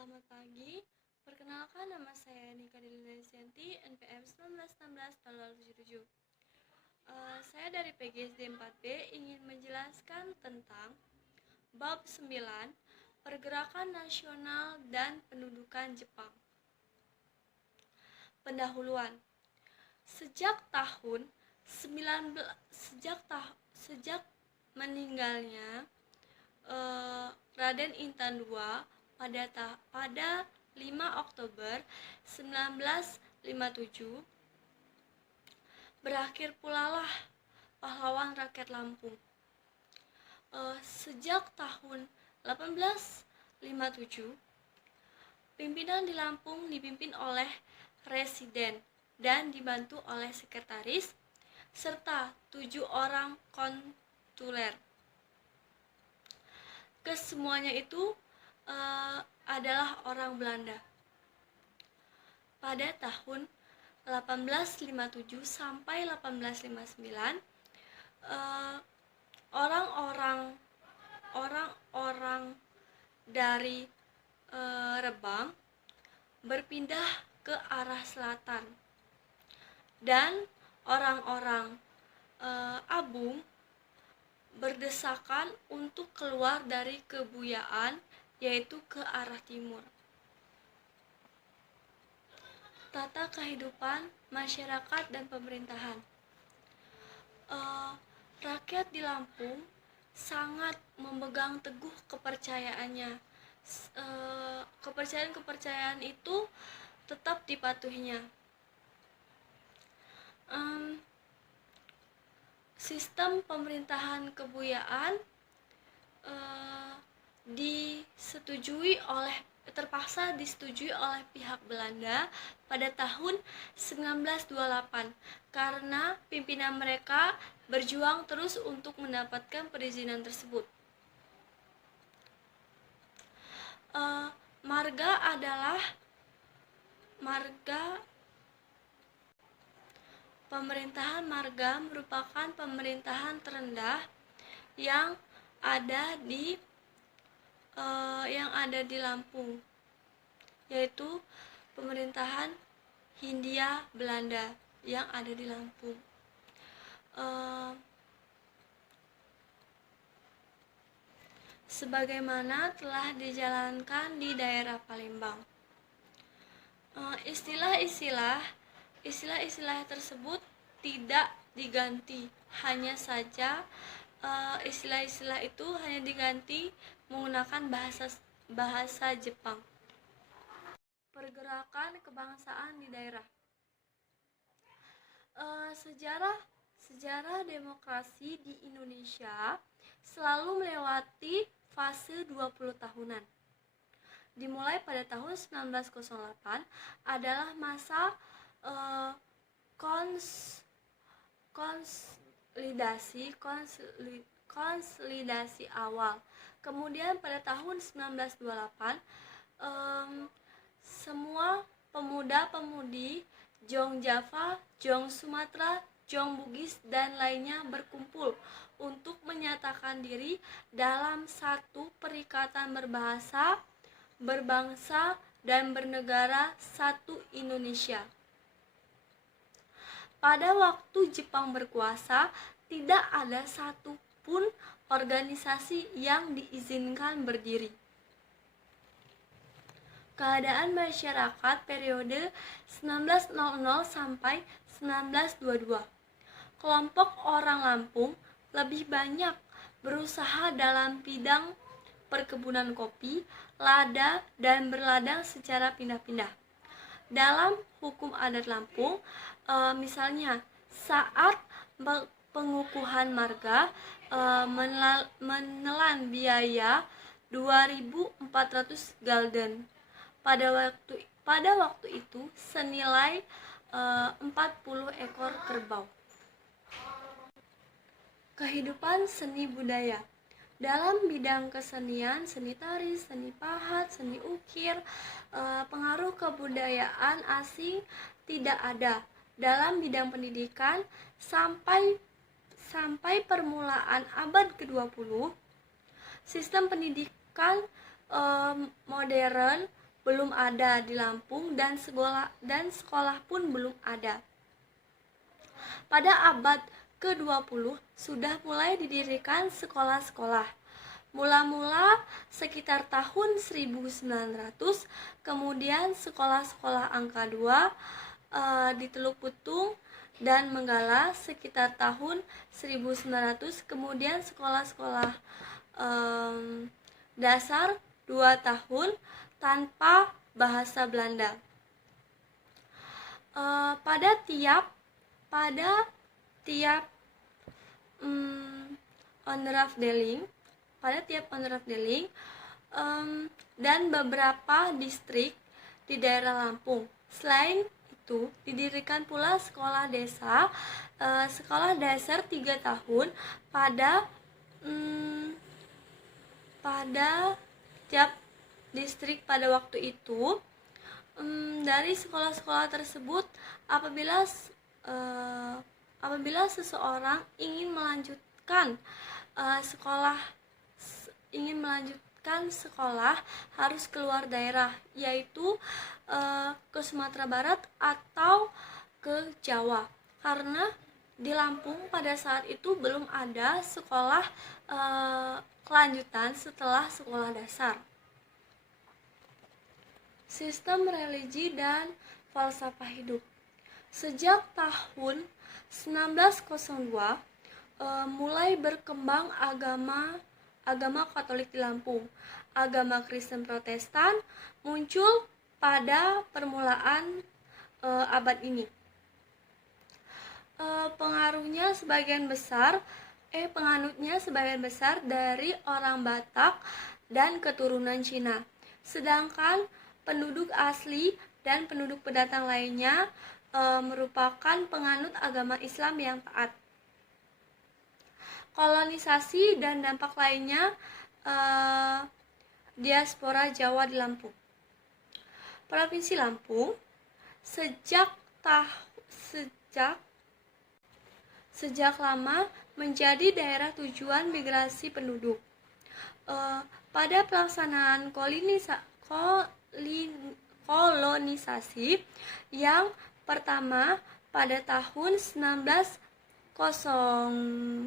Selamat pagi, perkenalkan nama saya Nika Delina Desianti, NPM 1916-77. Saya dari PGSD 4B ingin menjelaskan tentang Bab 9, Pergerakan Nasional dan Pendudukan Jepang. Pendahuluan. Sejak meninggalnya Raden Intan II pada 5 Oktober 1957, berakhir pula lah pahlawan rakyat Lampung. Sejak tahun 1857, pimpinan di Lampung dipimpin oleh residen dan dibantu oleh sekretaris serta 7 orang konsuler. Kesemuanya itu adalah orang Belanda. Pada tahun 1857 sampai 1859, orang-orang dari Rebang berpindah ke arah selatan, dan orang-orang Abung berdesakan untuk keluar dari kebuyaan, yaitu ke arah timur. Tata kehidupan masyarakat dan pemerintahan. Rakyat di Lampung sangat memegang teguh kepercayaannya. Kepercayaan itu tetap dipatuhinya. Sistem pemerintahan kebuyaan terpaksa disetujui oleh pihak Belanda pada tahun 1928 karena pimpinan mereka berjuang terus untuk mendapatkan perizinan tersebut. Pemerintahan marga merupakan pemerintahan terendah yang ada di Lampung, yaitu pemerintahan Hindia Belanda yang ada di Lampung. Sebagaimana telah dijalankan di daerah Palembang. Istilah-istilah tersebut tidak diganti, hanya saja istilah-istilah itu hanya diganti menggunakan bahasa Jepang. Pergerakan kebangsaan di daerah. Sejarah demokrasi di Indonesia selalu melewati fase 20 tahunan. Dimulai pada tahun 1908 adalah masa konsolidasi awal. Kemudian pada tahun 1928 semua pemuda-pemudi Jong Java, Jong Sumatera, Jong Bugis dan lainnya berkumpul untuk menyatakan diri dalam satu perikatan berbahasa, berbangsa dan bernegara, satu Indonesia. Pada waktu Jepang berkuasa, tidak ada satupun organisasi yang diizinkan berdiri. Keadaan masyarakat periode 1900 sampai 1922. Kelompok orang Lampung lebih banyak berusaha dalam bidang perkebunan kopi, lada, dan berladang secara pindah-pindah. Dalam hukum adat Lampung, misalnya saat pengukuhan marga menelan biaya 2.400 gulden. Pada waktu itu senilai 40 ekor kerbau. Kehidupan seni budaya. Dalam bidang kesenian, seni tari, seni pahat, seni ukir, pengaruh kebudayaan asing tidak ada. Dalam bidang pendidikan, sampai permulaan abad ke-20, sistem pendidikan modern belum ada di Lampung dan sekolah pun belum ada. Pada abad ke-20 sudah mulai didirikan sekolah-sekolah. Mula-mula sekitar tahun 1900, kemudian sekolah-sekolah angka 2 di Teluk Putung dan Menggala sekitar tahun 1900, kemudian sekolah-sekolah dasar 2 tahun tanpa bahasa Belanda. Pada tiap onderafdeling dan beberapa distrik di daerah Lampung. Selain itu, didirikan pula sekolah desa, sekolah dasar 3 tahun pada tiap distrik pada waktu itu. Dari sekolah-sekolah tersebut, apabila seseorang ingin melanjutkan sekolah harus keluar daerah, yaitu ke Sumatera Barat atau ke Jawa, karena di Lampung pada saat itu belum ada sekolah kelanjutan setelah sekolah dasar. Sistem religi dan falsafah hidup. Sejak tahun 1902 mulai berkembang agama Katolik di Lampung. Agama Kristen Protestan muncul pada permulaan abad ini. Penganutnya sebagian besar dari orang Batak dan keturunan Cina. Sedangkan penduduk asli dan penduduk pendatang lainnya merupakan penganut agama Islam yang taat. Kolonisasi dan dampak lainnya diaspora Jawa di Lampung. Provinsi Lampung sejak lama menjadi daerah tujuan migrasi penduduk. Pada pelaksanaan kolonisasi yang pertama pada tahun 1905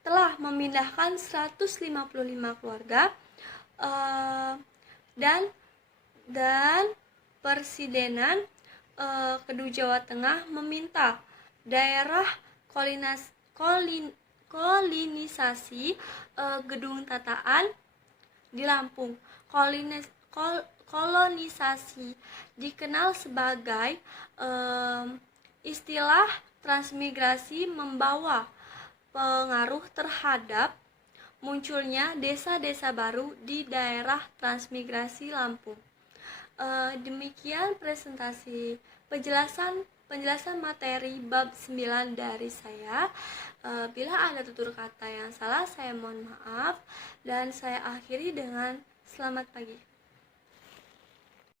telah memindahkan 155 keluarga dan Presidenan Kedua Jawa Tengah meminta daerah kolonisasi gedung tataan di Lampung. Kolonisasi dikenal sebagai istilah transmigrasi, membawa pengaruh terhadap munculnya desa-desa baru di daerah transmigrasi Lampung. Demikian penjelasan materi bab 9 dari saya. Bila ada tutur kata yang salah, saya mohon maaf, dan saya akhiri dengan selamat pagi.